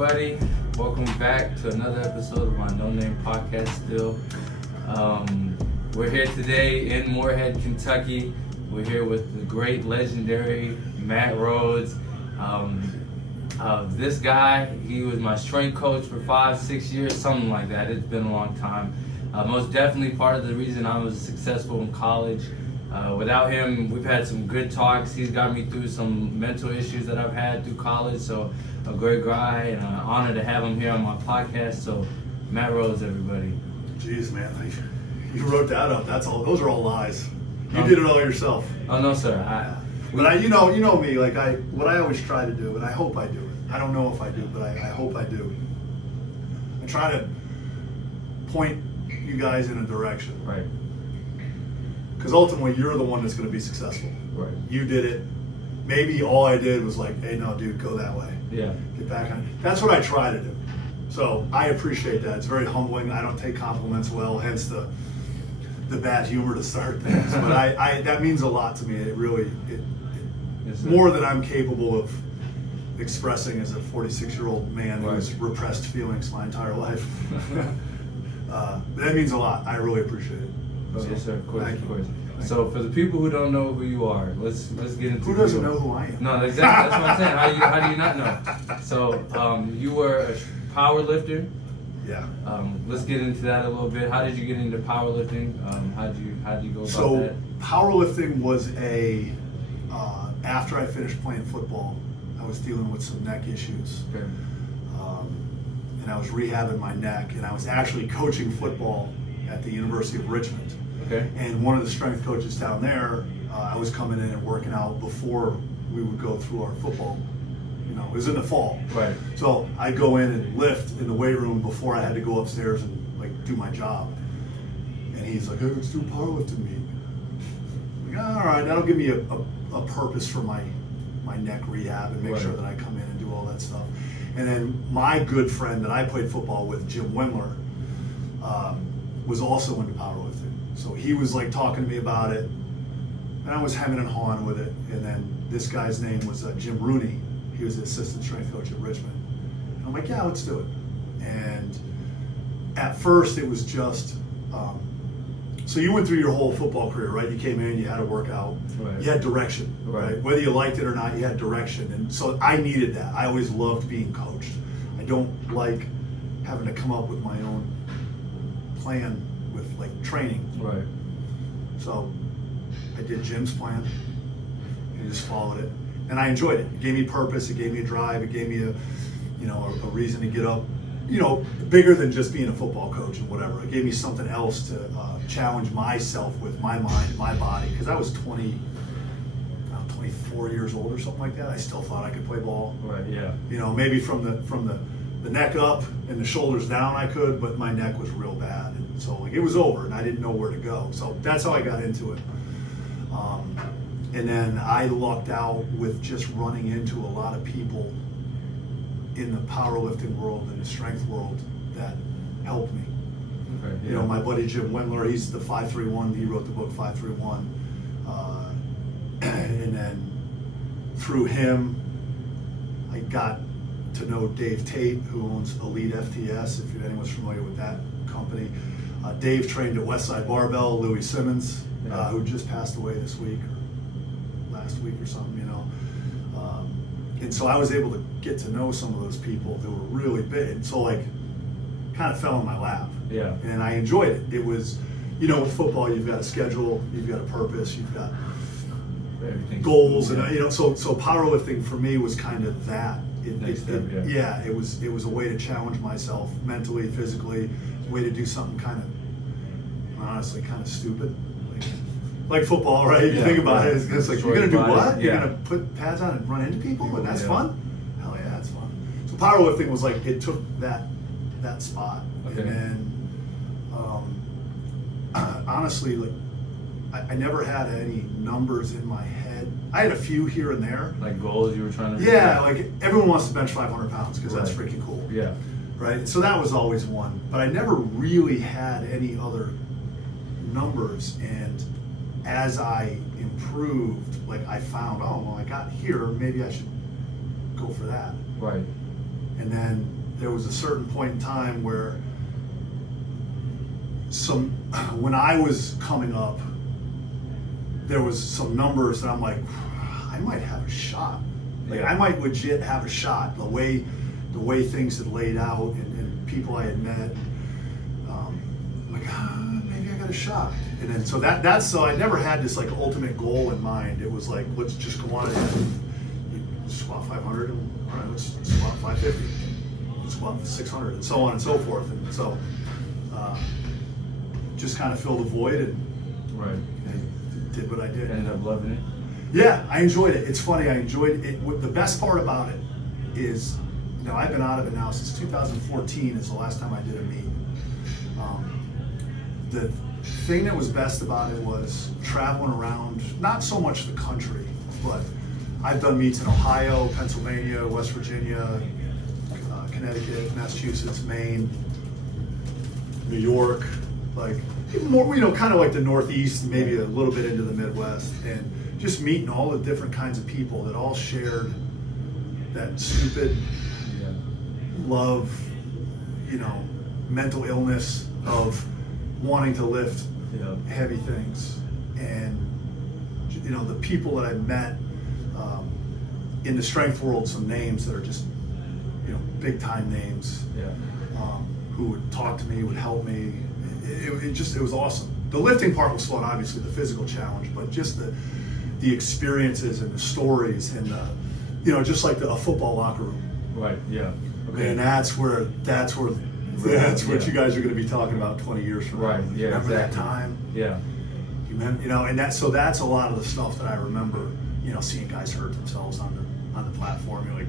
everybody? Welcome back to another episode of my No Name podcast still. We're here today in Moorhead, Kentucky. We're here with the great, legendary Matt Rhodes. This guy, he was my strength coach for 5-6 years, something like that. It's been a long time. Most definitely part of the reason I was successful in college. Without him, we've had some good talks. He's got me through some mental issues that I've had through college. So a great guy, and an honor to have him here on my podcast. So Matt Rhodes, everybody. Jeez, man, you wrote that up. That's all. Those are all lies. You did it all yourself. Oh no, sir. You know me. Like what I always try to do, and I hope I do it. I don't know if I do, but I hope I do. I try to point you guys in a direction. Right. Because ultimately, you're the one that's going to be successful. Right. You did it. Maybe all I did was like, hey, no, dude, go that way. Yeah. Get back on. That's what I try to do. So I appreciate that. It's very humbling. I don't take compliments well, hence the bad humor to start things. But I that means a lot to me. It really, Yes, more than I'm capable of expressing as a 46-year-old man who's repressed feelings my entire life. That means a lot. I really appreciate it. Oh, yes, sir. Of course, Thank of you. course. So for the people who don't know who you are, let's get into Who doesn't know who I am? No, exactly. That's what I'm saying. How do you not know? So you were a power lifter. Yeah. Let's get into that a little bit. How did you get into powerlifting? How did you go about So that? powerlifting was after I finished playing football, I was dealing with some neck issues. Okay. And I was rehabbing my neck, and I was actually coaching football at the University of Richmond. Okay. And one of the strength coaches down there, I was coming in and working out before we would go through our football. You know, it was in the fall. Right. So I'd go in and lift in the weight room before I had to go upstairs and like do my job. And he's like, hey, let's do a powerlifting meet. I'm like, all right, that'll give me a purpose for my neck rehab and make sure that I come in and do all that stuff. And then my good friend that I played football with, Jim Wimler, was also into powerlifting. So he was like talking to me about it, and I was hemming and hawing with it. And then this guy's name was Jim Rooney. He was the assistant strength coach at Richmond. And I'm like, yeah, let's do it. And at first it was just, so you went through your whole football career, right? You came in, you had a workout, you had direction, right? Whether you liked it or not, you had direction. And so I needed that. I always loved being coached. I don't like having to come up with my own plan with like training. Right. So I did Jim's plan and just followed it. And I enjoyed it. It gave me purpose, it gave me a drive, it gave me a reason to get up, bigger than just being a football coach and whatever. It gave me something else to challenge myself with my mind, my body, because I was 24 years old or something like that. I still thought I could play ball. Right. Yeah. Maybe from the neck up and the shoulders down I could, but my neck was real bad. And so like it was over and I didn't know where to go. So that's how I got into it. And then I lucked out with just running into a lot of people in the powerlifting world and the strength world that helped me. Okay. Yeah. My buddy Jim Wendler, he's the 531, he wrote the book 531. And then through him, I got to know Dave Tate, who owns Elite FTS, if anyone's familiar with that company. Dave trained at Westside Barbell, Louis Simmons, who just passed away this week or last week or something, and so I was able to get to know some of those people that were really big. So like, kind of fell in my lap. Yeah. And I enjoyed it. It was, with football, you've got a schedule, you've got a purpose, you've got goals, and so powerlifting for me was kind of that. It was a way to challenge myself mentally, physically, a way to do something kind of, honestly, kind of stupid. Like football, right? If you think about it, it's like, you're gonna do what? You're gonna put pads on and run into people, and that's fun? Hell yeah, that's fun. So powerlifting was like, it took that spot. Okay. And then, honestly, like, I never had any numbers in my head. I had a few here and there. Like goals you were trying to reach? Yeah, like everyone wants to bench 500 pounds because that's freaking cool. Yeah. Right? So that was always one. But I never really had any other numbers. And as I improved, like I found, I got here, maybe I should go for that. Right. And And then there was a certain point in time where when I was coming up, there was some numbers that I'm like, I might have a shot. Like I might legit have a shot. The way things had laid out and people I had met, I'm like, maybe I got a shot. And then so I never had this like ultimate goal in mind. It was like, let's just go on and squat 500. All right, let's squat 550. Let's squat 600, and so on and so forth. And so just kind of filled the void and did what I did. Ended up loving it. Yeah, I enjoyed it. It's funny, I enjoyed it. The best part about it is, I've been out of it now since 2014 is the last time I did a meet. The thing that was best about it was traveling around, not so much the country, but I've done meets in Ohio, Pennsylvania, West Virginia, Connecticut, Massachusetts, Maine, New York, like even more, kind of like the Northeast, maybe a little bit into the Midwest, and just meeting all the different kinds of people that all shared that stupid love, mental illness of wanting to lift heavy things. And the people that I met in the strength world, some names that are just big time names, who would talk to me, would help me. It was awesome. The lifting part was fun, obviously the physical challenge, but just the experiences and the stories and just like a football locker room. Right. Yeah. Okay. And that's what you guys are going to be talking about 20 years from now. Right. Yeah. Remember that exactly. time? Yeah. And that's a lot of the stuff that I remember. Seeing guys hurt themselves on the platform. You're like,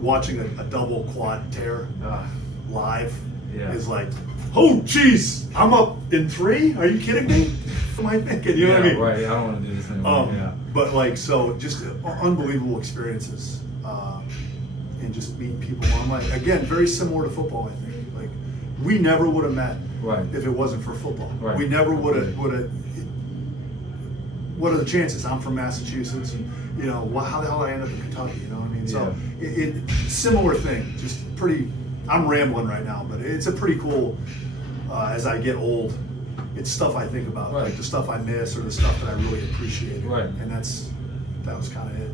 watching a double quad tear live is like, oh jeez, I'm up in 3. Are you kidding me? What am I thinking? You know what I mean? Right. I don't want to do this anymore. But so just unbelievable experiences, and just meeting people. I'm like, again, very similar to football. I think like we never would have met if it wasn't for football. Right. We never would have. What are the chances? I'm from Massachusetts, and how the hell I end up in Kentucky? You know what I mean? So it similar thing. Just pretty. I'm rambling right now, but it's a pretty cool. As I get old, it's stuff I think about, like the stuff I miss or the stuff that I really appreciate. Right. And that was kind of it.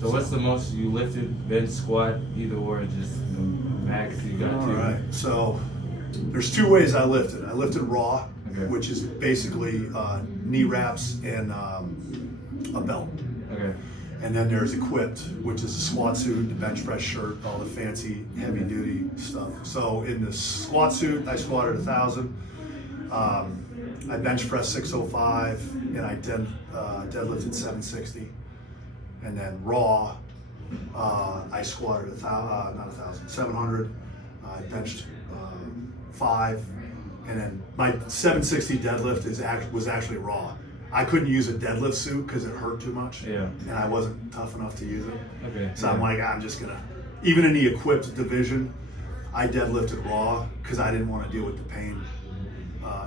So what's the most you lifted? Bench, squat, either or, just the max you got to? All right. So there's 2 ways I lifted. I lifted raw, which is basically knee wraps and a belt. Okay. And then there's equipped, which is a squat suit, the bench press shirt, all the fancy heavy duty stuff. So in the squat suit, I squatted 1,000. I bench pressed 605, and I deadlifted 760. And then raw, I squatted 700. I benched 5, and then my 760 deadlift was actually raw. I couldn't use a deadlift suit because it hurt too much, and I wasn't tough enough to use it. Okay. So I'm like, I'm just gonna. Even in the equipped division, I deadlifted raw because I didn't want to deal with the pain.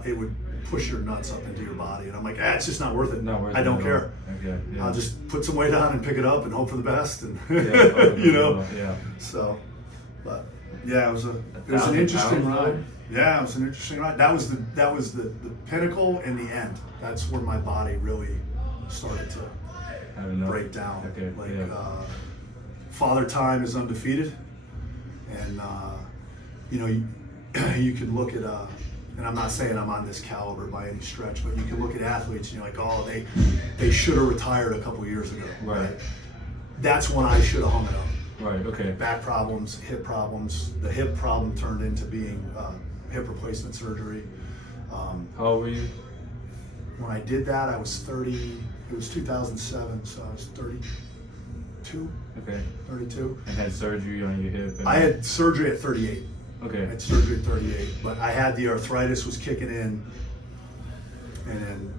It would push your nuts up into your body, and I'm like, it's just not worth it. I don't care. Okay. Yeah. I'll just put some weight on and pick it up and hope for the best, and So, but yeah, it was an interesting ride. Yeah, it was an interesting ride. That was the pinnacle and the end. That's where my body really started to break down. Okay. Father Time is undefeated, and you can look at and I'm not saying I'm on this caliber by any stretch, but you can look at athletes and you're like, oh, they should have retired a couple years ago. Right. That's when I should have hung it up. Right. Okay. Back problems, hip problems. The hip problem turned into being hip replacement surgery. How old were you? When I did that, I was 30. It was 2007, so I was 32. Okay. 32. And had surgery on your hip? I had surgery at 38. Okay. I had surgery at 38, but I had the arthritis was kicking in, and then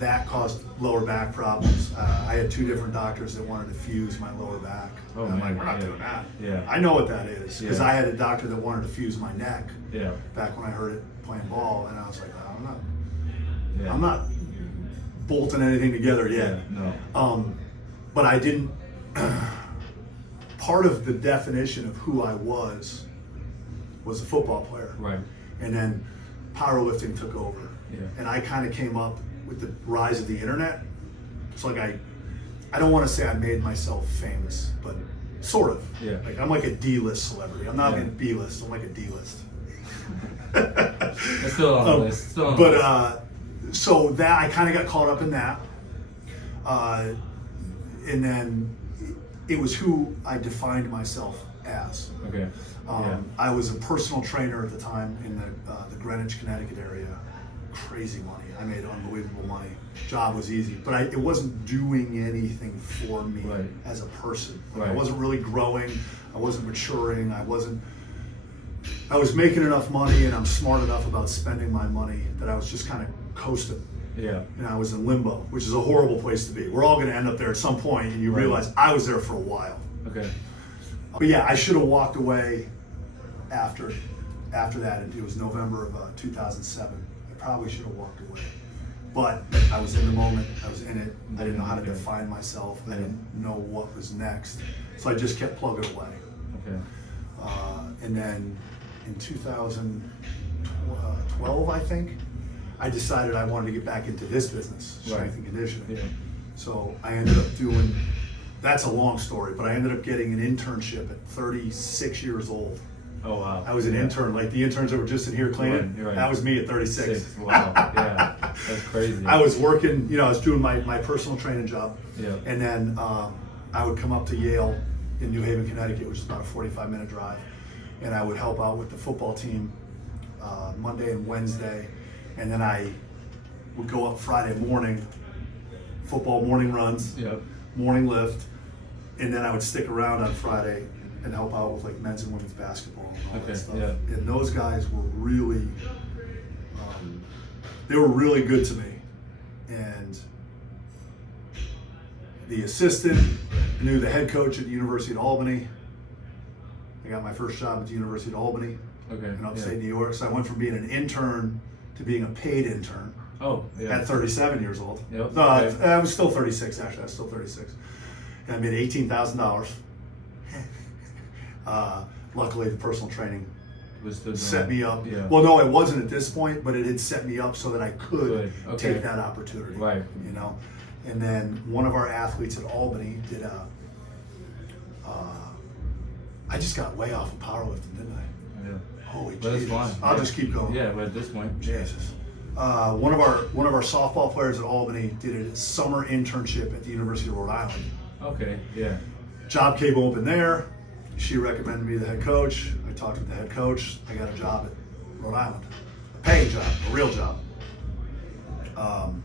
that caused lower back problems. I had 2 different doctors that wanted to fuse my lower back. Oh, I'm like, we're not doing that. Yeah. I know what that is because I had a doctor that wanted to fuse my neck. Yeah. Back when I heard it playing ball, and I was like, I'm not bolting anything together yet. Yeah, no. But I didn't. part of the definition of who I was a football player. Right. And then powerlifting took over. Yeah. And I kind of came up with the rise of the internet. It's like I don't want to say I made myself famous, but sort of. Yeah. Like I'm like a D-list celebrity. I'm not even B-list. I'm like a D-list. It's still on the list. Still on the list. So that I kind of got caught up in that, and then it was who I defined myself as. Okay. I was a personal trainer at the time in the Greenwich, Connecticut area. Crazy money. I made unbelievable money. Job was easy, but it wasn't doing anything for me as a person. Like I wasn't really growing. I wasn't maturing. I was making enough money, and I'm smart enough about spending my money that I was just kind of coasting. Yeah. And I was in limbo, which is a horrible place to be. We're all going to end up there at some point, and you realize I was there for a while. Okay. But yeah, I should have walked away after that. It was November of 2007. I probably should have walked away. But I was in the moment. I was in it. I didn't know how to define myself. I didn't know what was next. So I just kept plugging away. Okay. And then in 2012, I think, I decided I wanted to get back into this business, strength and conditioning. Yeah. So I ended up doing, that's a long story, but I ended up getting an internship at 36 years old. Oh, wow. I was an intern, like the interns that were just in here cleaning. Right. That was me at 36. Wow, yeah, that's crazy. I was working, I was doing my personal training job. Yeah. And then I would come up to Yale in New Haven, Connecticut, which is about a 45-minute drive. And I would help out with the football team Monday and Wednesday. And then I would go up Friday morning, football morning runs, morning lift. And then I would stick around on Friday and help out with like men's and women's basketball and all that stuff. Yeah. And those guys were really, they were really good to me. And the assistant knew the head coach at the University of Albany. I got my first job at the University of Albany in upstate New York. So I went from being an intern to being a paid intern at 37 years old. Yep. No, I was still 36, actually. I was still 36. And I made $18,000. Luckily, the personal training set me up. Yeah. Well, no, it wasn't at this point, but it had set me up so that I could take that opportunity. Right. And then one of our athletes at Albany did I just got way off of powerlifting, didn't I? Yeah. Holy but Jesus. it's fine. I'll just keep going. Yeah, but at this point, Jesus. One of our softball players at Albany did a summer internship at the University of Rhode Island. Okay, yeah. Job came open there. She recommended me the head coach. I talked with the head coach. I got a job at Rhode Island, a paying job, a real job. And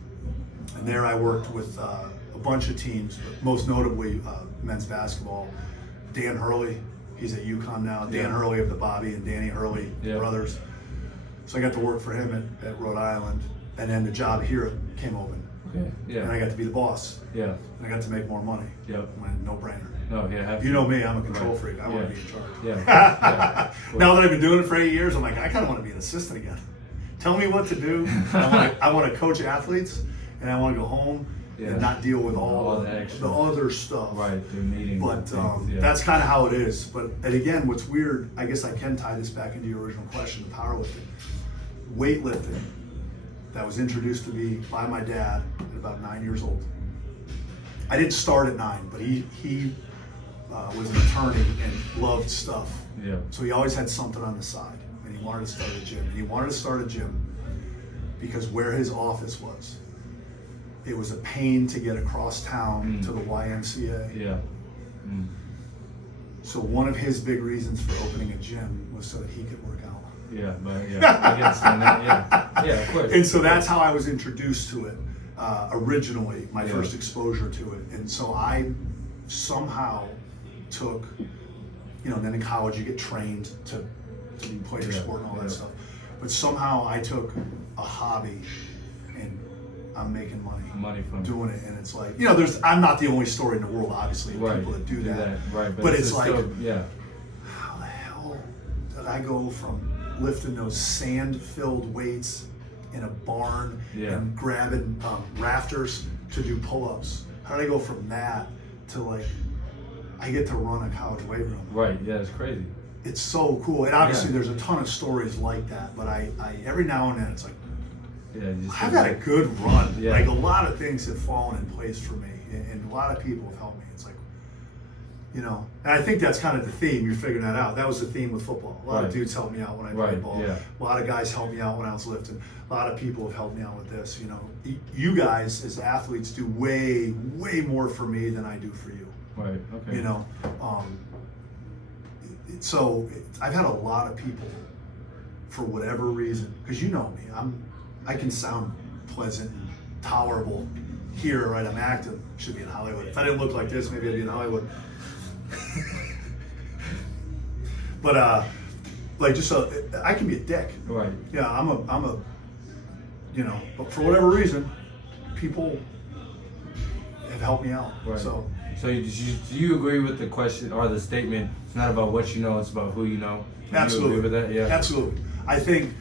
there I worked with a bunch of teams, but most notably men's basketball. Dan Hurley, he's at UConn now. Dan Hurley of the Bobby and Danny Hurley brothers. So I got to work for him at Rhode Island. And then the job here came open. Okay, yeah. And I got to be the boss. Yeah. And I got to make more money. Yep. No-brainer. No, yeah. You know me, I'm a control freak. I want to be in charge. Yeah. Now that I've been doing it for 8 years, I'm like, I kind of want to be an assistant again. Tell me what to do. I want to coach athletes, and I want to go home and not deal with all the other stuff. Right, the meetings. But that's kind of how it is. And again, what's weird, I guess I can tie this back into your original question, the powerlifting. Weightlifting, that was introduced to me by my dad at about 9 years old. I didn't start at 9, but he was an attorney and loved stuff. Yeah. So he always had something on the side, and he wanted to start a gym. And he wanted to start a gym because where his office was, it was a pain to get across town to the YMCA. Yeah. So one of his big reasons for opening a gym was so that he could work out. Yeah, but I can understand that. Yeah, of course. And so that's how I was introduced to it originally, my first exposure to it. And so I somehow took, then in college you get trained to play your sport and all that stuff. But somehow I took a hobby and I'm making money from doing it. And it's like, I'm not the only story in the world, obviously, of people that do that. Right. But it's like, still, how the hell did I go from lifting those sand-filled weights in a barn and grabbing rafters to do pull-ups? How did I go from that to like I get to run a college weight room. Right. Yeah, it's crazy. It's so cool. And obviously there's a ton of stories like that, but I every now and then it's like, I've had a good run. Yeah. Like a lot of things have fallen in place for me, and a lot of people have helped me. It's like, and I think that's kind of the theme. You're figuring that out. That was the theme with football. A lot of dudes helped me out when I played ball. Yeah. A lot of guys helped me out when I was lifting. A lot of people have helped me out with this. You guys as athletes do way, way more for me than I do for you. Right. Okay. So I've had a lot of people, for whatever reason, because you know me, I can sound pleasant and tolerable here, right? I'm active, should be in Hollywood. If I didn't look like this, maybe I'd be in Hollywood. But I can be a dick. Right. Yeah, I'm a but for whatever reason, people have helped me out. Right. So do you agree with the question or the statement? It's not about what you know; it's about who you know. Absolutely. You agree with that? Yeah. Absolutely. I think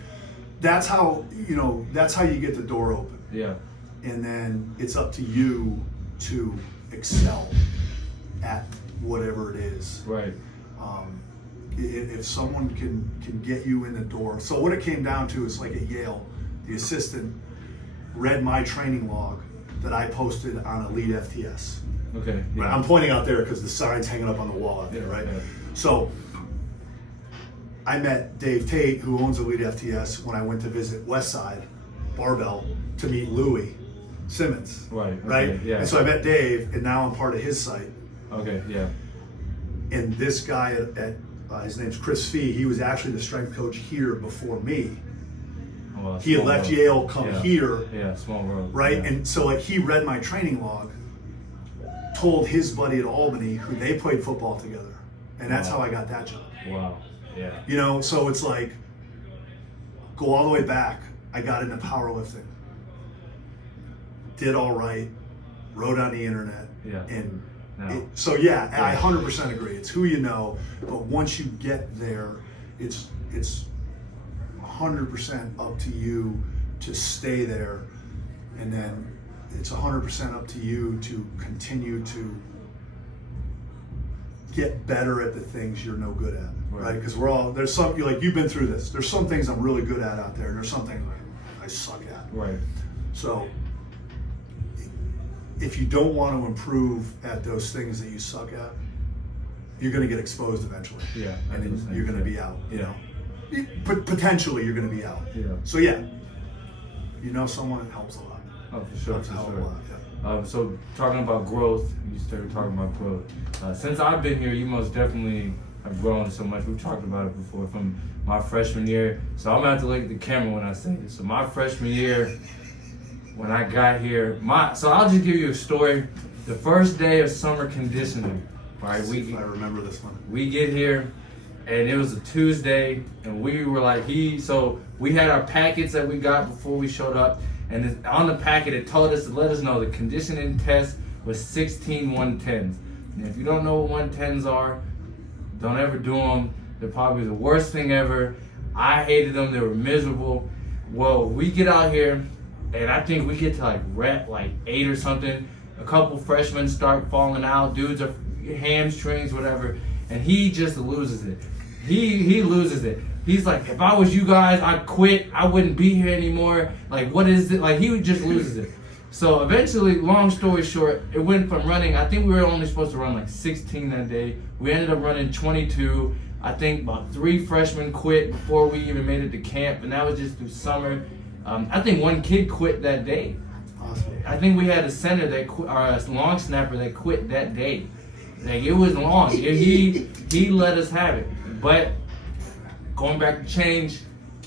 that's how you get the door open. Yeah. And then it's up to you to excel at whatever it is. Right. If someone can get you in the door. So what it came down to is, like at Yale, the assistant read my training log that I posted on Elite FTS. Okay. Yeah. Right, I'm pointing out there because the sign's hanging up on the wall out there, right? Yeah. So I met Dave Tate, who owns Elite FTS, when I went to visit Westside Barbell to meet Louie Simmons. Right. Okay, right? Yeah. And so I met Dave, and now I'm part of his site. Okay. Yeah. And this guy his name's Chris Fee. He was actually the strength coach here before me. Oh, well, he had left world. Yale, come here. Yeah, small world. Right? Yeah. And so he read my training log, told his buddy at Albany, who they played football together. And that's how I got that job. Wow. Yeah. So it's like, go all the way back. I got into powerlifting. Did all right. Wrote on the internet. Yeah. And No. I 100% agree. It's who you know, but once you get there, it's 100% up to you to stay there, and then it's 100% up to you to continue to get better at the things you're no good at, right? Because you've been through this. There's some things I'm really good at out there, and there's some things I suck at. Right. So if you don't want to improve at those things that you suck at, you're going to get exposed eventually. Yeah. And then you're going to be out. Yeah. But potentially you're going to be out. Yeah. So someone, it helps a lot. Oh, for sure. Helps a hell of a lot, yeah. So talking about growth, you started talking about growth. Since I've been here, you most definitely have grown so much. We've talked about it before from my freshman year. So I'm going to have to look at the camera when I say this. So my freshman year, when I got here, so I'll just give you a story. The first day of summer conditioning, right? I remember this one. We get here, and it was a Tuesday, and we were like, so we had our packets that we got before we showed up, and on the packet it told us to let us know the conditioning test was 16 110s. And if you don't know what 110s are, don't ever do them. They're probably the worst thing ever. I hated them. They were miserable. Well, we get out here, and I think we get to rep 8 or something. A couple freshmen start falling out. Dudes are hamstrings, whatever. And he just loses it. He loses it. He's like, if I was you guys, I'd quit. I wouldn't be here anymore. What is it? He just loses it. So eventually, long story short, it went from running, I think we were only supposed to run 16 that day. We ended up running 22. I think about 3 freshmen quit before we even made it to camp. And that was just through summer. I think one kid quit that day. Awesome. I think we had a center that quit, or a long snapper that quit that day. It was long. He let us have it. But going back to change,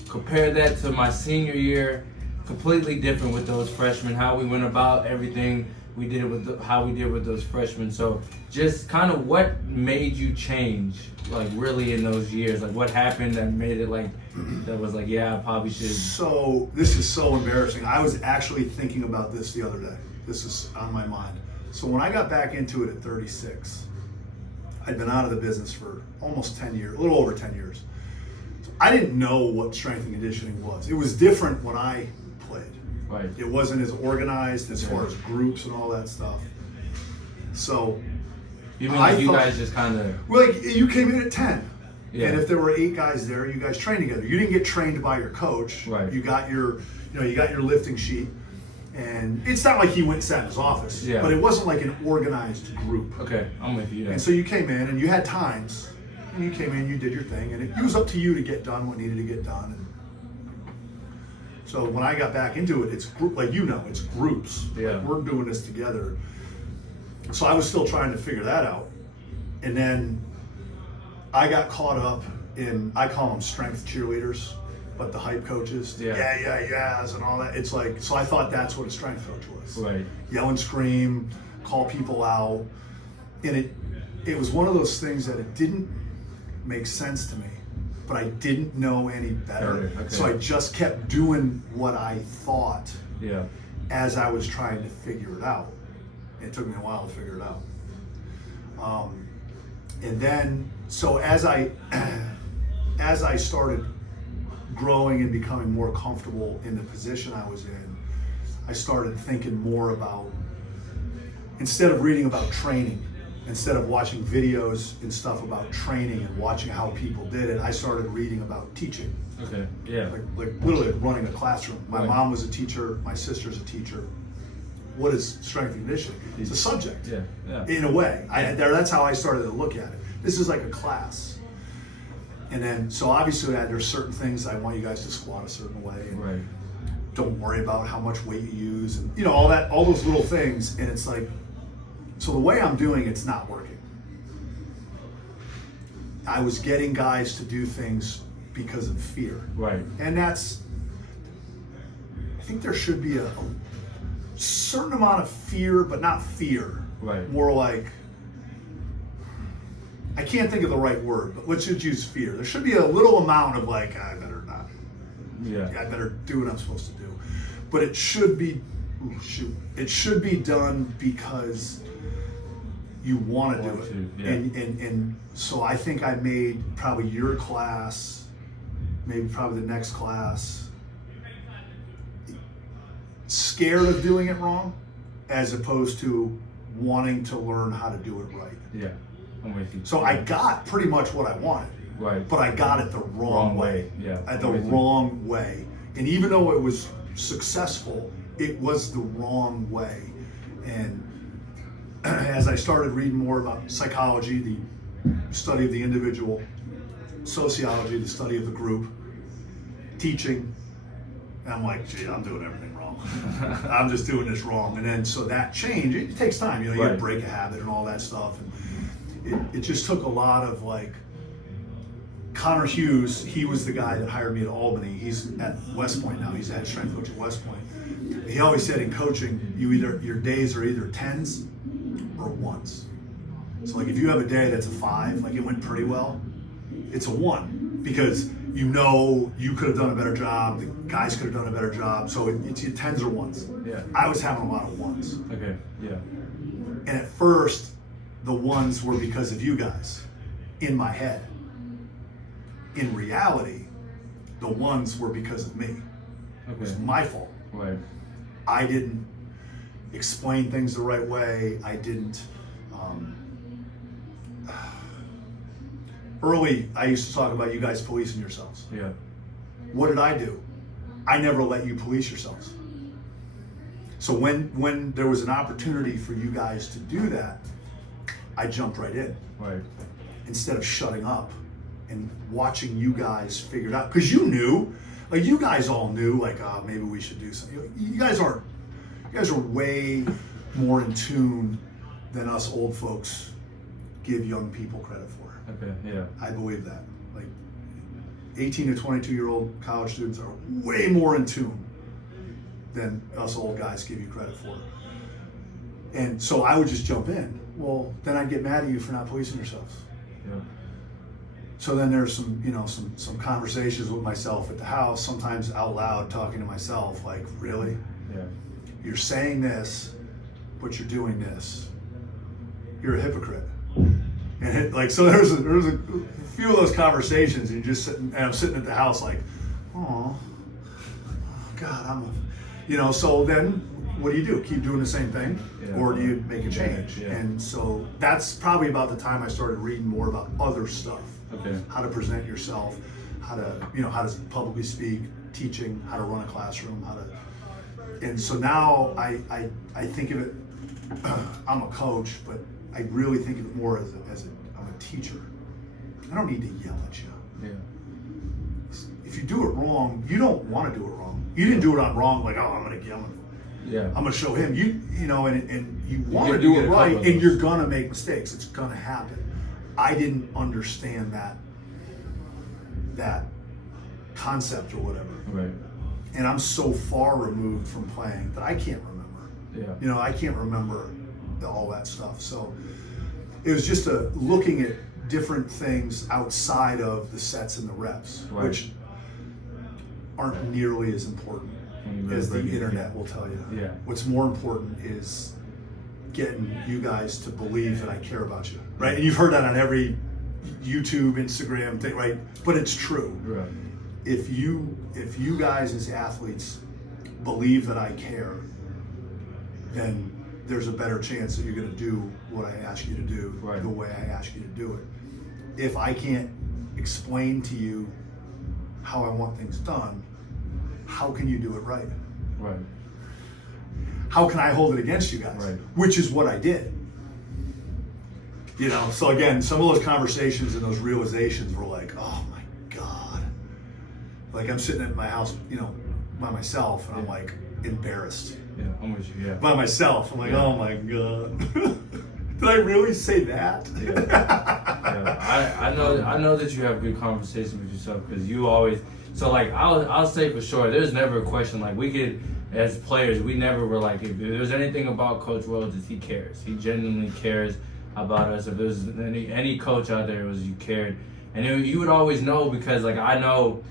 compare that to my senior year, completely different with those freshmen. How we went about everything we did how we did with those freshmen. So just kind of what made you change, really in those years? What happened that made it that was yeah, I probably should. So this is so embarrassing. I was actually thinking about this the other day. This is on my mind. So when I got back into it at 36, I'd been out of the business for almost 10 years, a little over 10 years. So I didn't know what strength and conditioning was. It was different when I played. Right. It wasn't as organized as far as groups and all that stuff. So You mean like you guys just kind of... Well, like, you came in at 10. Yeah. And if there were 8 guys there, you guys trained together. You didn't get trained by your coach. Right. You got your lifting sheet. And it's not like he went and sat in his office. Yeah. But it wasn't like an organized group. Okay, I'm with you. Yeah. And so you came in and you had times. And you came in, you did your thing. And it was up to you to get done what needed to get done. And so when I got back into it, it's group, like it's groups. Yeah. Like, we're doing this together. So I was still trying to figure that out. And then I got caught up in, I call them strength cheerleaders, but the hype coaches, yeahs and all that. It's like, so I thought that's what a strength coach was. Right. Yell and scream, call people out. And it was one of those things that it didn't make sense to me, but I didn't know any better. Okay. So I just kept doing what I thought as I was trying to figure it out. It took me a while to figure it out. And then, so as I started growing and becoming more comfortable in the position I was in, I started thinking more about, instead of reading about training, instead of watching videos and stuff about training and watching how people did it, I started reading about teaching. Okay, yeah. Like literally running a classroom. My Right. mom was a teacher, my sister's a teacher. What is strength and conditioning? It's a subject. Yeah. In a way. That's how I started to look at it. This is like a class. And then, so obviously there's certain things I want you guys to squat a certain way. And Right. don't worry about how much weight you use and all those little things. And it's like, so the way I'm doing it's not working. I was getting guys to do things because of fear. Right. And I think there should be a certain amount of fear, but not fear. Right. More like, I can't think of the right word, but let's just use fear. There should be a little amount of like, I better not. Yeah. I better do what I'm supposed to do. But it should be, it should be done because you want to do it. Yeah. And so I think I made probably your class, maybe probably the next class, scared of doing it wrong, as opposed to wanting to learn how to do it right. Yeah, I'm with you. So I got pretty much what I wanted, right, but I got it the wrong way. Yeah, the wrong way. And even though it was successful, it was the wrong way. And as I started reading more about psychology, the study of the individual, sociology, the study of the group, teaching, and I'm like, gee, I'm doing everything wrong. I'm just doing this wrong. And then so that change, it takes time. You Right. break a habit and all that stuff. And it just took a lot of like, Connor Hughes, he was the guy that hired me at Albany. He's at West Point now. He's the head strength coach at West Point. He always said in coaching, your days are either 10s or 1s. So like if you have a day that's a 5, like it went pretty well, it's a 1 because you could have done a better job, the guys could have done a better job. So it's your 10s or 1s. Yeah. I was having a lot of 1s. Okay. Yeah. And at first, the 1s were because of you guys in my head. In reality, the 1s were because of me. Okay. It was my fault. Right. I didn't explain things the right way. I didn't. Early, I used to talk about you guys policing yourselves. Yeah. What did I do? I never let you police yourselves. So when there was an opportunity for you guys to do that, I jumped right in. Right. Instead of shutting up and watching you guys figure it out. Because you knew, like you guys all knew, like maybe we should do something. You guys are way more in tune than us old folks give young people credit for. Okay, yeah. I believe that. Like 18 to 22-year-old college students are way more in tune than us old guys give you credit for. And so I would just jump in. Well, then I'd get mad at you for not policing yourselves. Yeah. So then there's some conversations with myself at the house, sometimes out loud talking to myself, like, really? Yeah. You're saying this, but you're doing this. You're a hypocrite. And so there's a few of those conversations, and I'm sitting at the house like, oh God, so then what do? Keep doing the same thing, or do you make a change? Yeah. And so that's probably about the time I started reading more about other stuff. Okay. How to present yourself, how to publicly speak, teaching, how to run a classroom, and so now I think of it. I'm a coach, but I really think of it more as I'm a teacher. I don't need to yell at you. Yeah. If you do it wrong, you don't want to do it wrong. You didn't do it on wrong, like, oh, I'm gonna show him. And you want to do it right, and you're gonna make mistakes. It's gonna happen. I didn't understand that concept or whatever. Right. And I'm so far removed from playing that I can't remember. Yeah. I can't remember all that stuff. So it was just looking at different things outside of the sets and the reps, right. which aren't nearly as important as the internet will tell you. Yeah. What's more important is getting you guys to believe that I care about you, right? And you've heard that on every YouTube, Instagram thing, right? But it's true. Right. If you guys as athletes believe that I care, then there's a better chance that you're going to do what I ask you to do, right. the way I ask you to do it. If I can't explain to you how I want things done, how can you do it right? Right. How can I hold it against you guys? Right. Which is what I did. So again, some of those conversations and those realizations were like, oh my God. Like I'm sitting at my house, by myself, and I'm like embarrassed. Yeah, I'm with you, yeah. By myself. I'm like, oh my God. Did I really say that? Yeah. I know that you have good conversations with yourself, because you always, so like I'll say for sure, there's never a question, like we could, as players, we never were like, if there's anything about Coach Rhodes, is he cares. He genuinely cares about us. If there's any coach out there, it was you cared. And you would always know, because like I know,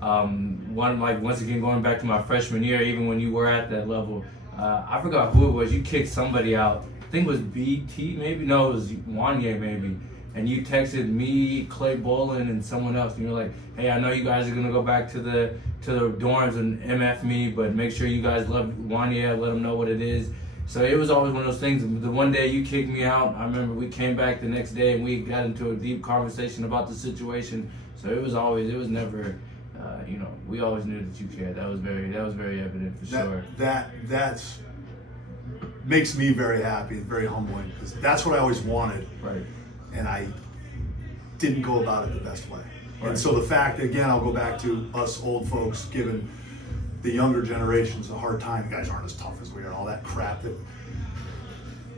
once again, going back to my freshman year, even when you were at that level, I forgot who it was, you kicked somebody out. I think it was BT maybe? No, it was Wanye maybe. And you texted me, Clay Bolin, and someone else, and you're like, hey, I know you guys are gonna go back to the dorms and MF me, but make sure you guys love Wanye, let him know what it is. So it was always one of those things. The one day you kicked me out, I remember we came back the next day and we got into a deep conversation about the situation. So it was never, we always knew that you cared. That was very evident for sure. That's makes me very happy and very humbling, because that's what I always wanted. Right. And I didn't go about it the best way. Right. And so the fact, again, I'll go back to us old folks giving the younger generations a hard time. You guys aren't as tough as we are, and all that crap, that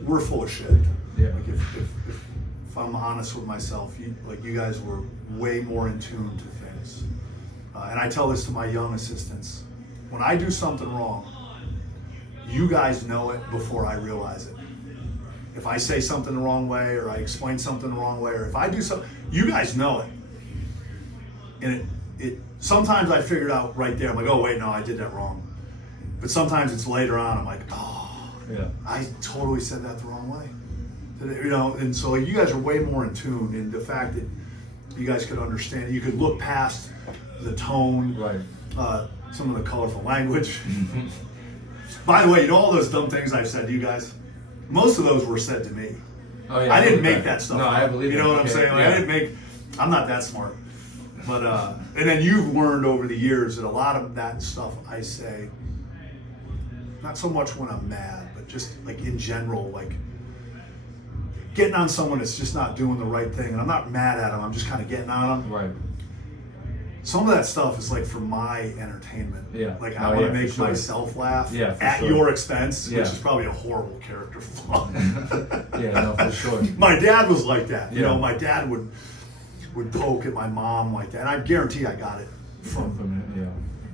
we're full of shit. Yeah. Like if I'm honest with myself, you guys were way more in tune to things. And I tell this to my young assistants. When I do something wrong, you guys know it before I realize it. If I say something the wrong way, or I explain something the wrong way, or if I do something, you guys know it. And it sometimes I figure it out right there. I'm like, oh wait, no, I did that wrong. But sometimes it's later on, I'm like, oh, yeah, I totally said that the wrong way. And so you guys are way more in tune, and the fact that you guys could understand, you could look past the tone, right. Some of the colorful language. By the way, all those dumb things I've said to you guys, most of those were said to me. Oh yeah. I didn't make that stuff. No, up. I believe you know what I'm saying? Like, I'm not that smart. But and then you've learned over the years that a lot of that stuff I say, not so much when I'm mad, but just like in general, like getting on someone that's just not doing the right thing, and I'm not mad at them, I'm just kind of getting on them. Right. Some of that stuff is like for my entertainment. Yeah. Like I want to make myself laugh at your expense, which is probably a horrible character flaw. Yeah, no, for sure. My dad was like that. You know, my dad would poke at my mom like that. And I guarantee I got it from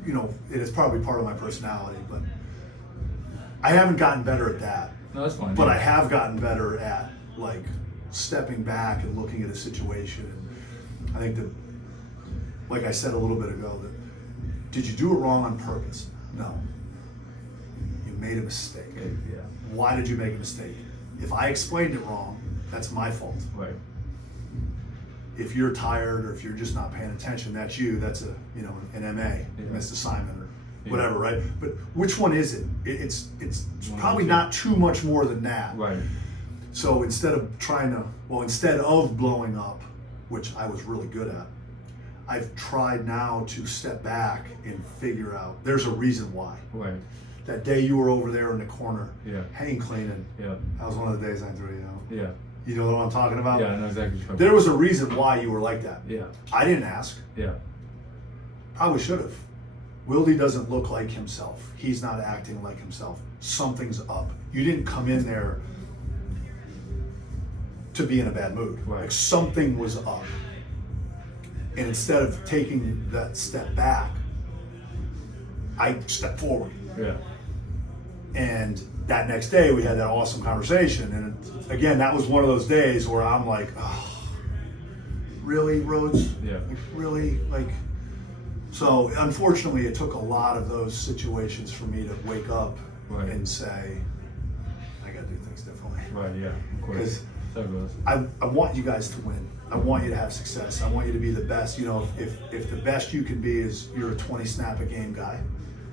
and it's probably part of my personality, but I haven't gotten better at that. No, that's fine. But I have gotten better at like stepping back and looking at a situation. And I think that, like I said a little bit ago, that did you do it wrong on purpose? No. You made a mistake. Yeah. Why did you make a mistake? If I explained it wrong, that's my fault. Right. If you're tired or if you're just not paying attention, that's you. That's an MA, missed assignment, or whatever, right? But which one is it? It's probably two. not too much more than that. Right. So instead of blowing up, which I was really good at, I've tried now to step back and figure out there's a reason why. Right. That day you were over there in the corner, Yeah. hang cleaning. Yeah. That was one of the days I threw you out. Yeah. You know what I'm talking about? Yeah, I know exactly what you're There was a reason why you were like that. Yeah. I didn't ask. Yeah. Probably should have. Wildy doesn't look like himself. He's not acting like himself. Something's up. You didn't come in there to be in a bad mood. Right. Like something was up. And instead of taking that step back, I stepped forward. Yeah. And that next day we had that awesome conversation. And again, that was one of those days where I'm like, oh, really, Rhodes? Yeah. Like, really? Like, so unfortunately it took a lot of those situations for me to wake up Right. and say, I gotta do things differently. Right, yeah, of course. Because So it goes. I want you guys to win. I want you to have success. I want you to be the best. You know, if the best you can be is you're a 20 snap a game guy,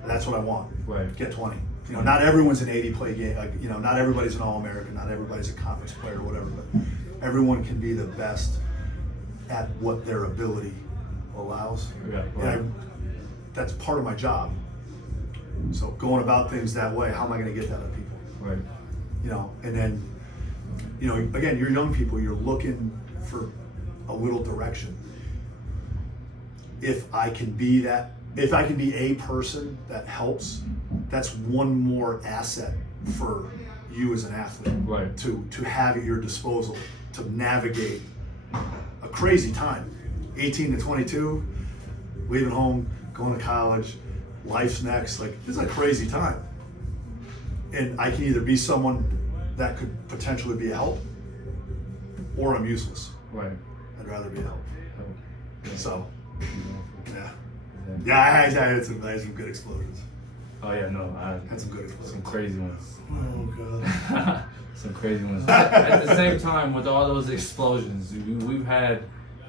that's what I want. Right. Get 20. You know, not everyone's an 80 play game. You know, not everybody's an All-American. Not everybody's a conference player or whatever. But everyone can be the best at what their ability allows. Yeah, right. And that's part of my job. So going about things that way, how am I going to get that out of people? Right. You know, and then, you know, again, you're young people, you're looking for a little direction. If I can be a person that helps, that's one more asset for you as an athlete. Right. To have at your disposal to navigate a crazy time. 18 to 22, leaving home, going to college, life's next. Like, this is a crazy time. And I can either be someone that could potentially be a help, or I'm useless. Right. I'd rather be a help. Yeah. So, yeah. Yeah. I had some good explosions. Oh yeah, no, I Had some good explosions. some crazy ones. Oh God. Some crazy ones. At the same time, with all those explosions, we've had,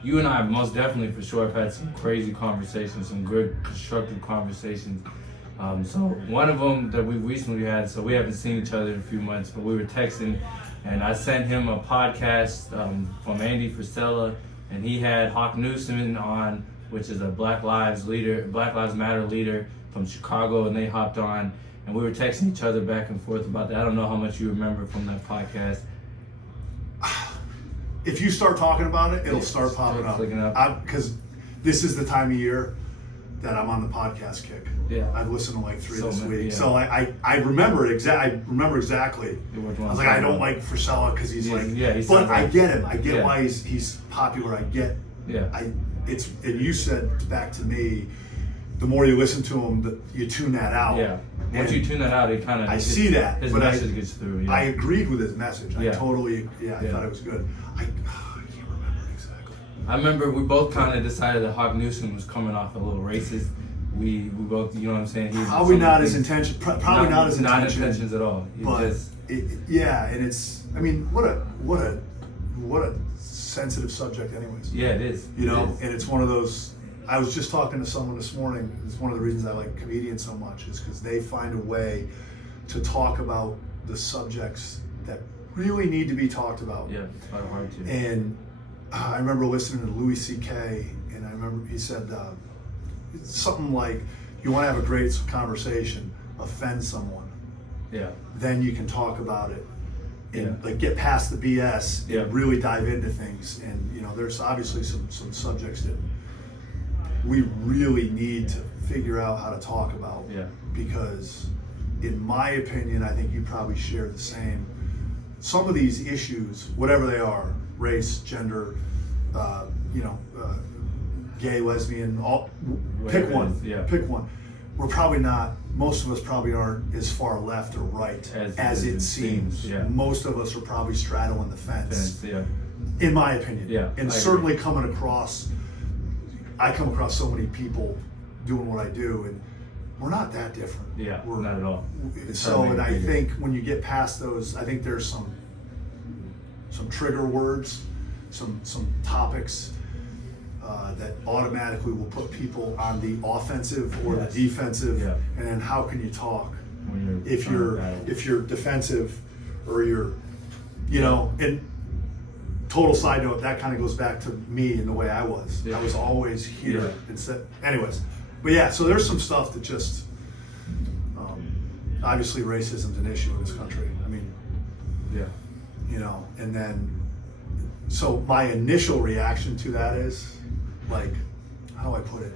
you and I most definitely for sure have had some crazy conversations, some good constructive conversations. So one of them that we recently had, so we haven't seen each other in a few months, but we were texting, and I sent him a podcast from Andy Frisella, and he had Hawk Newsom on, which is a Black Lives Matter leader from Chicago, and they hopped on, and we were texting each other back and forth about that. I don't know how much you remember from that podcast. If you start talking about it, it'll Yeah, start popping up. clicking up. Because this is the time of year that I'm on the podcast kick. Yeah. I've listened to like 3 So this many, week. yeah. So I remember exactly. Which I one? was like, I don't like Frisella because he's Yeah, like, yeah, he but sounds I like- get him. I get yeah. why he's popular. I get, Yeah. and you said back to me, the more you listen to him, you tune that out. Yeah. Once And you tune that out, it kind of. I see that, His but message gets through. Yeah. I agreed with his message. I Yeah. totally, I Yeah. thought it was good. I can't remember exactly. I remember we both kind of decided that Hawk Newsom was coming off a little racist. We both, you know what I'm saying? He was Probably not his something- intention. Probably not his Not intention. intentions at all. He But just, yeah, and it's. I mean, what a sensitive subject, anyways. yeah, it is. You know, It is. and it's one of those. I was just talking to someone this morning. It's one of the reasons I like comedians so much is because they find a way to talk about the subjects that really need to be talked about. Yeah, it's kind of hard to. And I remember listening to Louis C.K. and I remember he said something like, "You want to have a great conversation, offend someone, Yeah. then you can talk about it." And Yeah. like get past the BS Yeah. and really dive into things. And you know, there's obviously some subjects that we really need to figure out how to talk about. Yeah. Because in my opinion, I think you probably share the same. Some of these issues, whatever they are, race, gender, gay, lesbian, Whatever pick it one. is, yeah. Pick one. We're probably not. Most of us probably aren't as far left or right as it seems. Yeah. Most of us are probably straddling the fence. Yeah. In my opinion. Yeah, And I certainly I come across so many people doing what I do, and we're not that different. Yeah, We're, not at all. It's So, hard to and make I it bigger. think when you get past those, I think there's some trigger words, some topics that automatically will put people on the offensive or Yes. the defensive, Yeah. and then how can you talk When if trying to you're battle. defensive or you're, you know, and total side note, that kind of goes back to me and the way I was. Yeah. I was always here Yeah. instead. Anyways, but yeah, so there's some stuff that just, obviously racism's an issue in this country. I mean, Yeah. you know, and then, so my initial reaction to that is, like, how do I put it?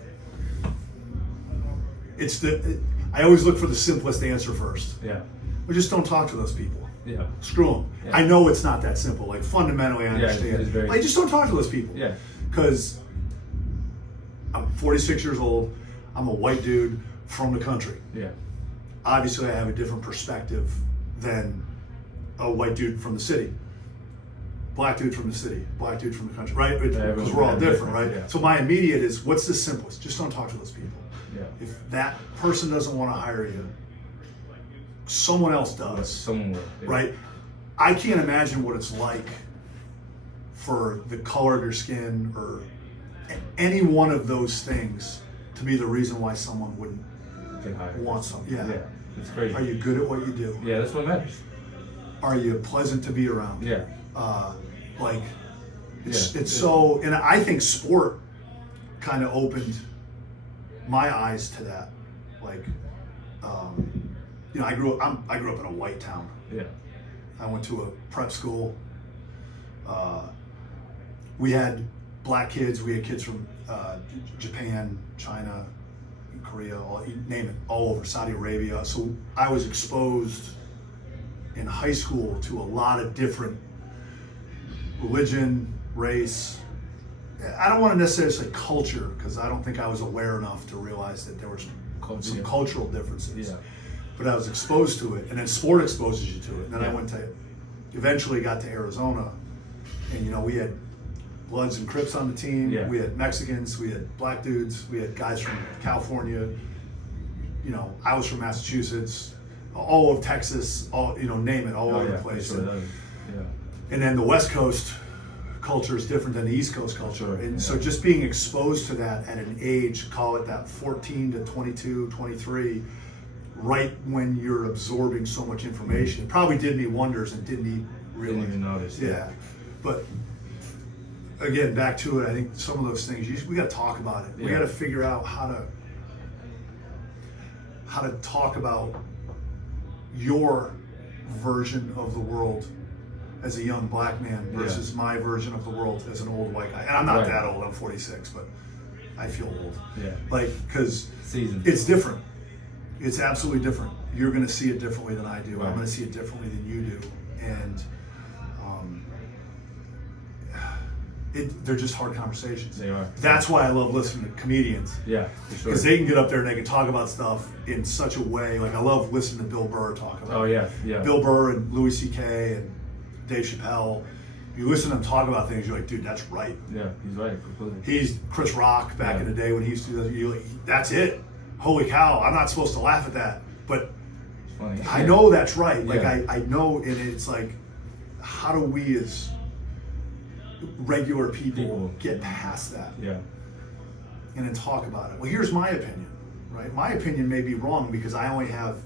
I always look for the simplest answer first. Yeah. We just don't talk to those people. Yeah. Screw them. Yeah. I know it's not that simple. Like, fundamentally, I Yeah, understand. it's very- Like, just don't talk to those people. Yeah. Because I'm 46 years old. I'm a white dude from the country. Yeah. Obviously, I have a different perspective than a white dude from the city. Black dude from the city, black dude from the country, right? Because we're all different, right? Yeah. So my immediate is, what's the simplest? Just don't talk to those people. Yeah. If that person doesn't want to hire you, someone else does, Someone will. Yeah. right? I can't imagine what it's like for the color of your skin or any one of those things to be the reason why someone wouldn't Get hired. want something. Yeah. Yeah. It's crazy. Are you good at what you do? Yeah, that's what matters. Are you pleasant to be around? Yeah. Like, it's Yeah. so, and I think sport kind of opened my eyes to that. Like, you know, I grew up in a white town. Yeah. I went to a prep school. We had black kids. We had kids from Japan, China, Korea, you name it, all over, Saudi Arabia. So I was exposed in high school to a lot of different religion, race. I don't want to necessarily say culture, because I don't think I was aware enough to realize that there were some cultural differences. Yeah. But I was exposed to it, and then sport exposes you to it. And then I Yeah. eventually got to Arizona, and you know, we had Bloods and Crips on the team. Yeah. We had Mexicans, we had black dudes, we had guys from California. You know, I was from Massachusetts, all of Texas, all, you know, name it, all over the place. Sure, yeah. And then the West Coast culture is different than the East Coast culture. Sure, And yeah. so just being exposed to that at an age, call it that 14 to 22, 23, right when you're absorbing so much information, it probably did me wonders and didn't Didn't even notice. Yeah. But again, back to it, I think some of those things, we got to talk about it. We Yeah. got to figure out how to talk about your version of the world as a young black man versus my version of the world as an old white guy. And I'm not Right. that old, I'm 46, but I feel old. Yeah. Like, because Seasoned. it's different. It's absolutely different. You're going to see it differently than I do. Right. I'm going to see it differently than you do. And they're just hard conversations. They are. That's why I love listening to comedians. Yeah, for sure. Because they can get up there and they can talk about stuff in such a way. Like, I love listening to Bill Burr talk about Oh yeah, yeah. Bill Burr and Louis C.K. and Dave Chappelle. You listen to them talk about things, you're like, dude, that's right. Yeah, he's right. Completely. He's Chris Rock back Yeah. in the day when he used to do that. You're like, that's it. Holy cow, I'm not supposed to laugh at that. But It's funny. I know that's right. Like, Yeah. I know, and it's like, how do we as regular people get past that Yeah. and then talk about it? Well, here's my opinion, right? My opinion may be wrong because I only have,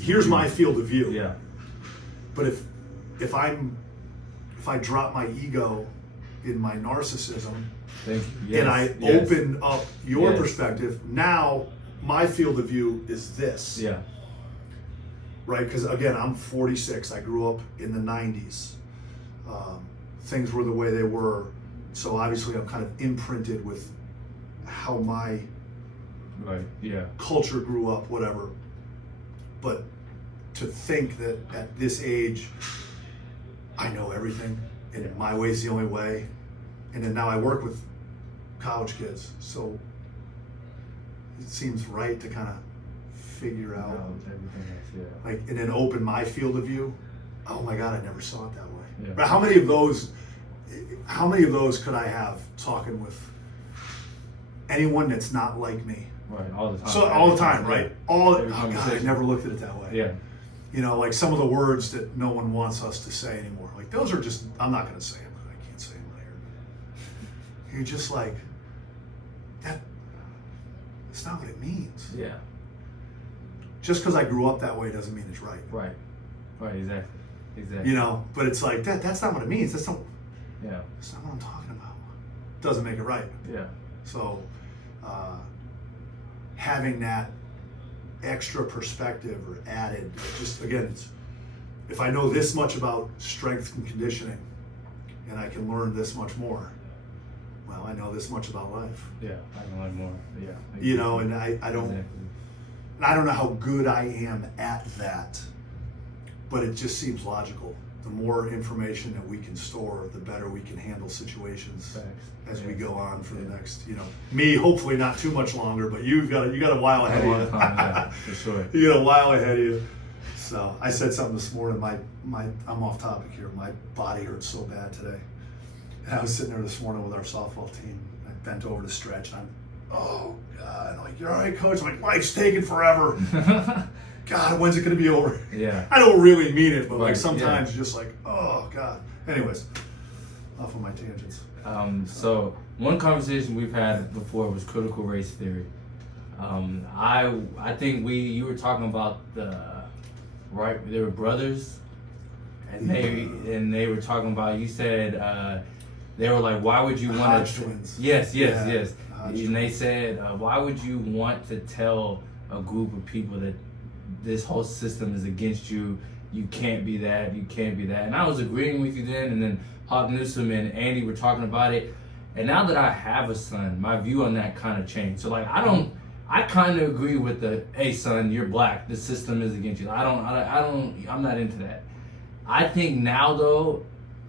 here's my field of view. Yeah. But if I drop my ego in my narcissism Thank you. and I Yes. open up your Yes. perspective, now my field of view is this. Yeah. Right? Because again, I'm 46. I grew up in the 90s. Things were the way they were. So obviously I'm kind of imprinted with how my Right. Yeah. culture grew up, whatever. But to think that at this age, I know everything and my way's the only way. And then now I work with college kids. So it seems right to kind of figure out, Everything else. Yeah. like, and then open my field of view. Oh my God, I never saw it that way. Yeah. But how many of those could I have talking with anyone that's not like me? Right. All the time. So all the time, Yeah. right? Every Oh God, I conversation. never looked at it that way. Yeah. You know, like some of the words that no one wants us to say anymore. Like those are just, I'm not going to say them. I can't say them right here. You're just like, that's not what it means. Yeah. Just because I grew up that way doesn't mean it's right. Right. Right. Exactly. You know, but it's like that's not what it means. That's not what I'm talking about. Doesn't make it right. Yeah. So, having that extra perspective or added, just again, if I know this much about strength and conditioning, and I can learn this much more, well, I know this much about life. Yeah, I can learn more. Yeah. You know, and I don't, Exactly. and I don't know how good I am at that, but it just seems logical. The more information that we can store, the better we can handle situations. Facts. As we go on for the next, you know, me hopefully not too much longer, but you got a while ahead of you. Yeah, for sure. You got a while ahead of you. So I said something this morning. I'm off topic here. My body hurts so bad today, and I was sitting there this morning with our softball team. I bent over to stretch, and oh God, I'm like, you're all right, coach. I'm like, life's taking forever. God, when's it gonna be over? Yeah. I don't really mean it, but like Right, sometimes you're just like, oh God. Anyways, off of my tangents. So one conversation we've had before was critical race theory. I think you were talking about they were brothers, and they were talking about, you said they were like, why would you want to? Twins. Yes. Hodge And they said, why would you want to tell a group of people that this whole system is against you? You can't be that. You can't be that. And I was agreeing with you then, and then Hawk Newsom and Andy were talking about it. And now that I have a son, my view on that kind of changed. So like, I kind of agree with hey son, you're black. The system is against you. I'm not into that. I think now though,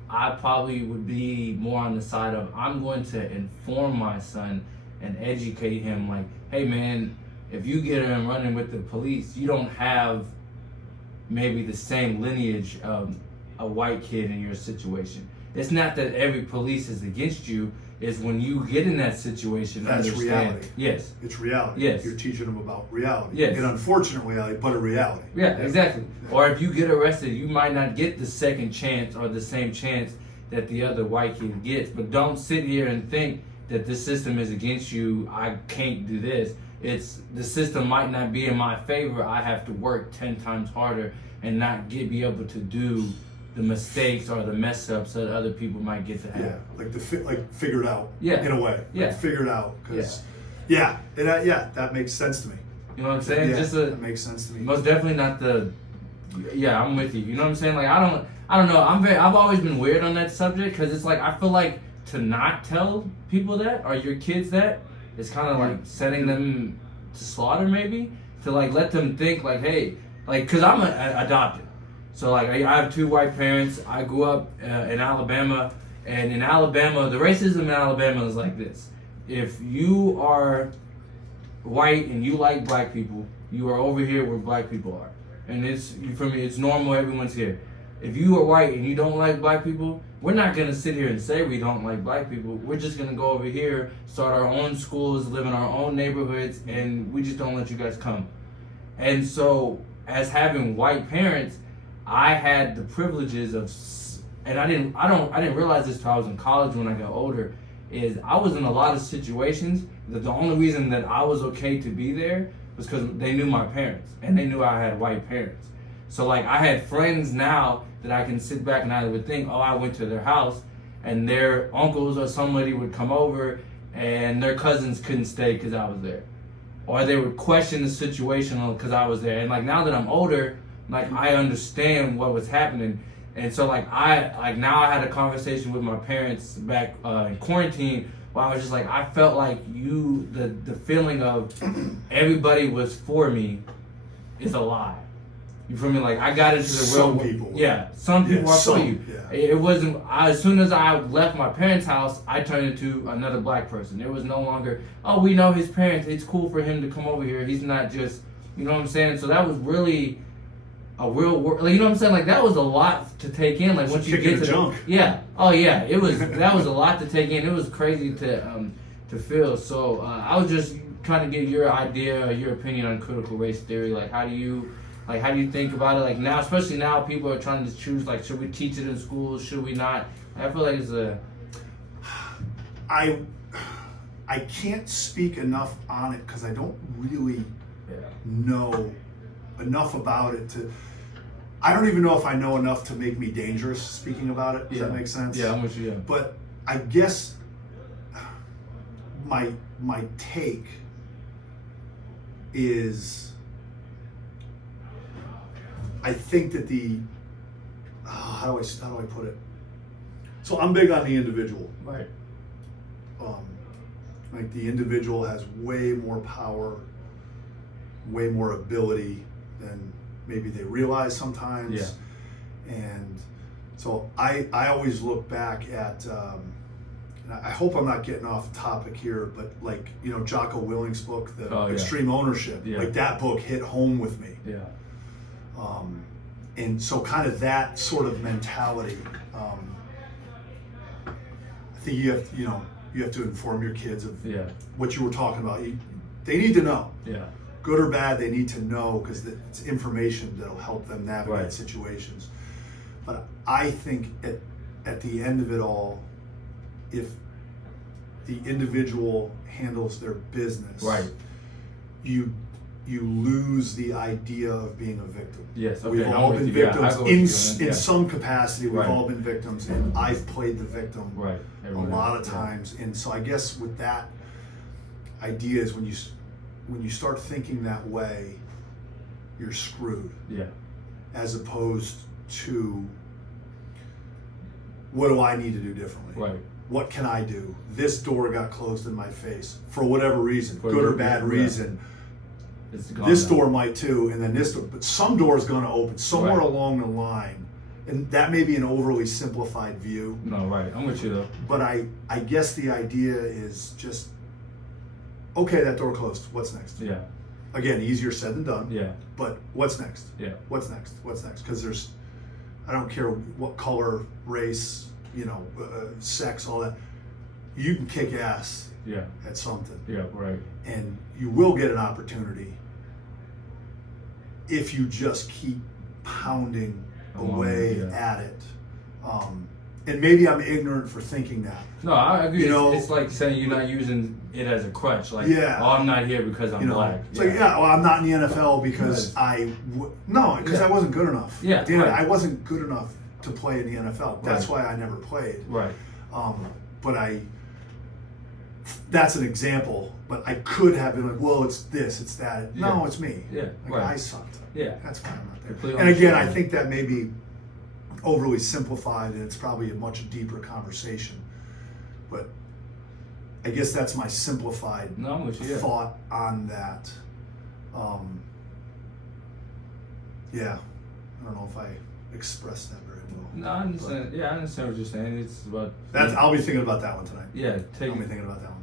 I probably would be more on the side of, I'm going to inform my son and educate him like, hey man, if you get him running with the police, you don't have maybe the same lineage of a white kid in your situation. It's not that every police is against you. It's when you get in that situation, that's understand. reality. Yes. It's reality. Yes. You're teaching them about reality. Yes. An unfortunate reality, but a reality. Yeah, exactly. Or if you get arrested, you might not get the second chance or the same chance that the other white kid gets. But don't sit here and think that the system is against you. I can't do this. It's the system might not be in my favor. I have to work 10 times harder and not be able to do the mistakes or the mess ups that other people might get to have. Yeah, like figure it out. Yeah. In a way. Yeah. Like figure it out. Cause that makes sense to me. You know what I'm saying? Yeah, that makes sense to me. Most definitely not I'm with you. You know what I'm saying? Like I don't know. I've always been weird on that subject because it's like I feel like to not tell people that or your kids that is kind of like setting them to slaughter maybe, to like let them think like, hey, like, cause I'm adopted. So like I have 2 white parents. I grew up in Alabama, and in Alabama, the racism in Alabama is like this. If you are white and you like black people, you are over here where black people are. And for me, it's normal, everyone's here. If you are white and you don't like black people, we're not gonna sit here and say we don't like black people. We're just gonna go over here, start our own schools, live in our own neighborhoods, and we just don't let you guys come. And so, as having white parents, I had the privileges of, and I didn't realize this till I was in college when I got older, is I was in a lot of situations that the only reason that I was okay to be there was because they knew my parents, and they knew I had white parents. So like I had friends now that I can sit back and I would think, oh, I went to their house, and their uncles or somebody would come over, and their cousins couldn't stay because I was there. Or they would question the situation because I was there. And like now that I'm older, like I understand what was happening. And so like now I had a conversation with my parents back in quarantine where I was just like, I felt like the feeling of everybody was for me is a lie. You feel me? Like I got into the real Some people. Yeah, some people are for you. Yeah. It wasn't. As soon as I left my parents' house, I turned into another black person. It was no longer, oh, we know his parents. It's cool for him to come over here. He's not just, you know what I'm saying? So that was really a real work. Like, you know what I'm saying? Like that was a lot to take in. Like once you get to junk. Yeah. Oh yeah. It was. That was a lot to take in. It was crazy to feel. So I was just trying to get your idea, your opinion on critical race theory. Like how do you think about it? Like now, especially now, people are trying to choose, like, should we teach it in schools? Should we not? I feel like it's I can't speak enough on it because I don't really know enough about it to. I don't even know if I know enough to make me dangerous speaking about it. Does that make sense? Yeah, I'm with you. But I guess my take is, I think that how do I put it? So I'm big on the individual. Right. Like the individual has way more power, way more ability than maybe they realize sometimes. Yeah. And so I always look back at, and I hope I'm not getting off topic here, but like, you know, Jocko Willink's book, The Extreme Ownership, like that book hit home with me. Yeah. And so kind of that sort of mentality, I think you have to inform your kids of what you were talking about. They need to know. Yeah. Good or bad, they need to know because it's information that'll help them navigate situations. But I think at the end of it all, if the individual handles their business, you lose the idea of being a victim. Yes, okay, we've all been victims in some capacity. We've all been victims, and I've played the victim a lot of times. And so I guess with that idea is when you start thinking that way, you're screwed. Yeah. As opposed to, what do I need to do differently? Right. What can I do? This door got closed in my face for whatever reason, good or bad reason. This door might too, and then this door, but some door is going to open somewhere along the line, and that may be an overly simplified view. No, right. I'm with you though. But I guess the idea is just, okay, that door closed. What's next? Yeah. Again, easier said than done. Yeah. But what's next? Yeah. What's next? What's next? Because I don't care what color, race, sex, all that. You can kick ass. Yeah. At something. Yeah. Right. And you will get an opportunity if you just keep pounding away at it. And maybe I'm ignorant for thinking that. No, I agree. It's like saying you're not using it as a crutch. Like, oh, I'm not here because I'm black. It's like, well, I'm not in the NFL because I wasn't good enough. Yeah, I wasn't good enough to play in the NFL. That's why I never played. Right. But that's an example. But I could have been like, well, it's this, it's that. No, it's me. Yeah. Like, I sucked. Yeah. That's fine. I'm not there. Completely And again, I think that may be overly simplified, and it's probably a much deeper conversation. But I guess that's my simplified thought on that. I don't know if I expressed that very well. No, I understand. I understand what you're saying. It's about I'll be thinking about that one tonight. Yeah, I'll be thinking about that one.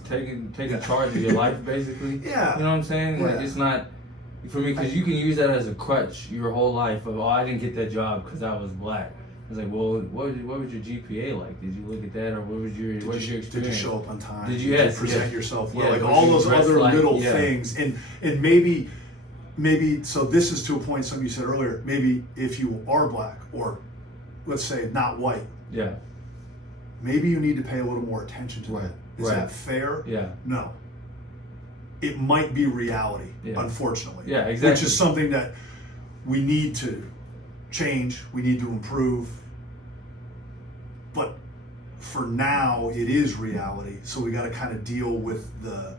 Taking charge of your life, basically. Yeah. You know what I'm saying? Like, it's not for me, because you can use that as a crutch your whole life. Of, I didn't get that job because I was black. It's like, well, what was your GPA like? Did you look at that, or what was your experience? Did you show up on time? Did you present yourself well? Like all those other little things, and maybe. So this is to a point. Something you said earlier. Maybe if you are black, or let's say not white. Yeah. Maybe you need to pay a little more attention to that. Is that fair? Yeah. No. It might be reality, unfortunately. Yeah, exactly. Which is something that we need to change, we need to improve. But for now, it is reality. So we got to kind of deal with the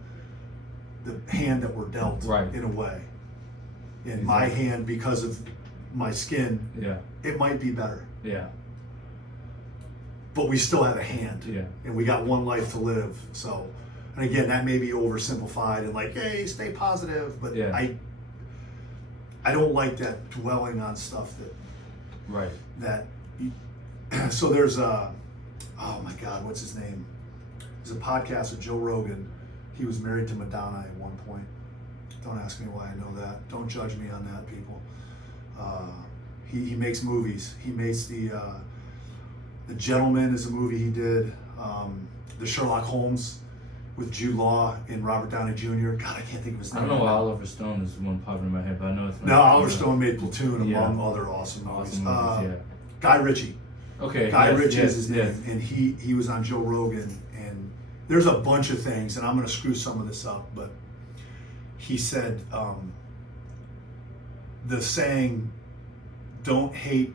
hand that we're dealt in a way. In my hand, because of my skin, it might be better. Yeah. But we still have a hand. Yeah. And we got one life to live. So, and again, that may be oversimplified and like, hey, stay positive. But I don't like that dwelling on stuff so there's oh my God, what's his name? There's a podcast with Joe Rogan. He was married to Madonna at one point. Don't ask me why I know that. Don't judge me on that, people. He makes movies. He makes The Gentleman is a movie he did. The Sherlock Holmes with Jude Law and Robert Downey Jr. God, I can't think of his name. I don't know why Oliver Stone is one popping in my head, but I know it's not. No, Oliver Stone made Platoon among other awesome movies. Guy Ritchie. Okay. Guy Ritchie is his name, and he was on Joe Rogan, and there's a bunch of things, and I'm going to screw some of this up, but he said the saying, don't hate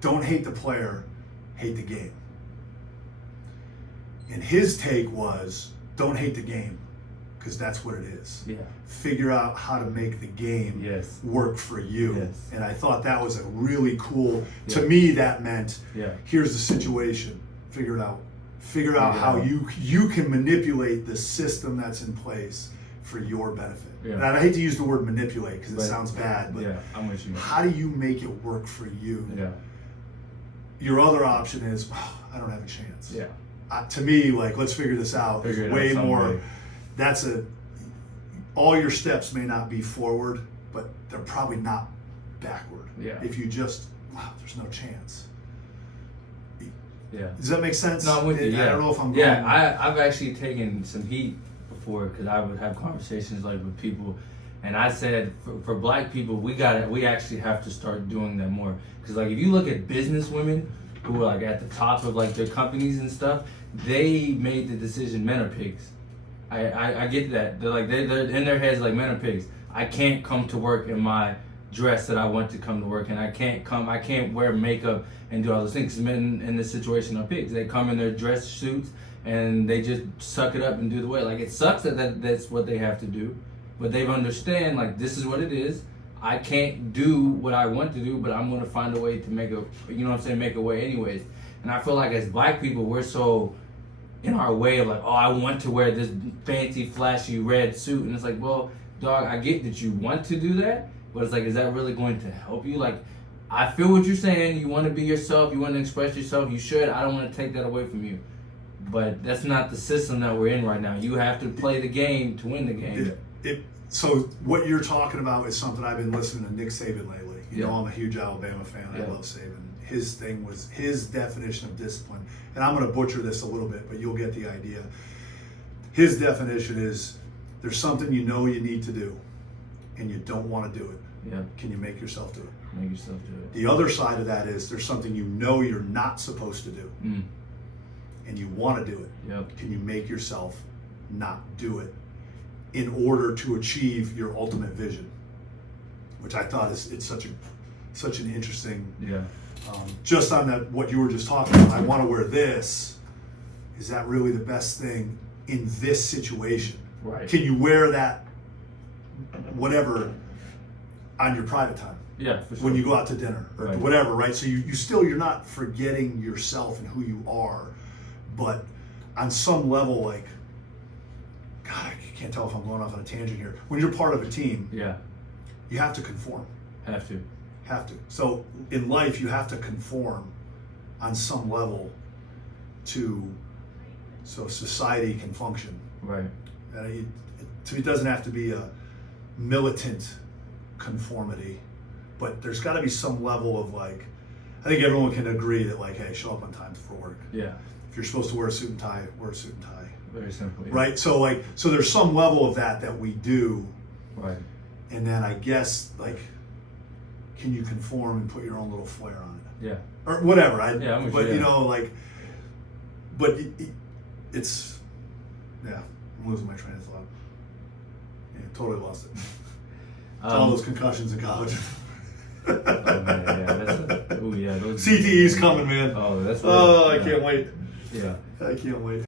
the player, hate the game. And his take was, don't hate the game, because that's what it is. Yeah. Figure out how to make the game work for you. Yes. And I thought that was a really cool, to me that meant, here's the situation, figure it out. Figure out how you can manipulate the system that's in place for your benefit. Yeah. And I hate to use the word manipulate because it sounds bad, but I'm with you. How do you make it work for you? Yeah. Your other option is, I don't have a chance. Yeah. To me, like, let's figure this out. There's way more. That's all your steps may not be forward, but they're probably not backward. Yeah. If you just, there's no chance. Yeah. Does that make sense? No, I'm with you. I don't know if I'm. I've actually taken some heat before because I would have conversations like with people, and I said for black people we actually have to start doing that more because like if you look at business women who are like at the top of like their companies and stuff, they made the decision men are pigs. I get that. They're in their heads like men are pigs. I can't come to work in my dress that I want to come to work, and I can't wear makeup and do all those things. Men in this situation are pigs. They come in their dress suits and they just suck it up and do the way. Like it sucks that that's what they have to do, but they understand like this is what it is. I can't do what I want to do, but I'm gonna find a way to make a way anyways. And I feel like as black people, we're so in our way of like, I want to wear this fancy, flashy red suit, and it's like, well, dog, I get that you want to do that, but it's like, is that really going to help you? Like, I feel what you're saying. You want to be yourself. You want to express yourself. You should. I don't want to take that away from you. But that's not the system that we're in right now. You have to play the game to win the game. So what you're talking about is something I've been listening to Nick Saban lately. You know, I'm a huge Alabama fan. I love Saban. His thing was his definition of discipline. And I'm going to butcher this a little bit, but you'll get the idea. His definition is there's something you know you need to do and you don't want to do it. Yeah. Can you make yourself do it? Make yourself do it. The other side of that is there's something you know you're not supposed to do and you want to do it. Yep. Can you make yourself not do it in order to achieve your ultimate vision? Which I thought it's such an interesting. Yeah. Just on that, what you were just talking about, I want to wear this. Is that really the best thing in this situation? Right. Can you wear that, whatever, on your private time? Yeah, for sure. When you go out to dinner or whatever, right? So you're not forgetting yourself and who you are, but on some level, like, God, I can't tell if I'm going off on a tangent here. When you're part of a team, you have to conform. Have to. So in life, you have to conform on some level so society can function. Right. It doesn't have to be a militant conformity, but there's got to be some level of like, I think everyone can agree that like, hey, show up on time for work. Yeah. If you're supposed to wear a suit and tie, wear a suit and tie. Very simple. Yeah. Right. So there's some level of that we do. Right. And then I guess like, can you conform and put your own little flair on it? Yeah. Or whatever. It's I'm losing my train of thought. Yeah, totally lost it. All those concussions in college. Oh man, yeah, those CTE's coming, man. Oh, that's. I can't wait. Yeah. I can't wait.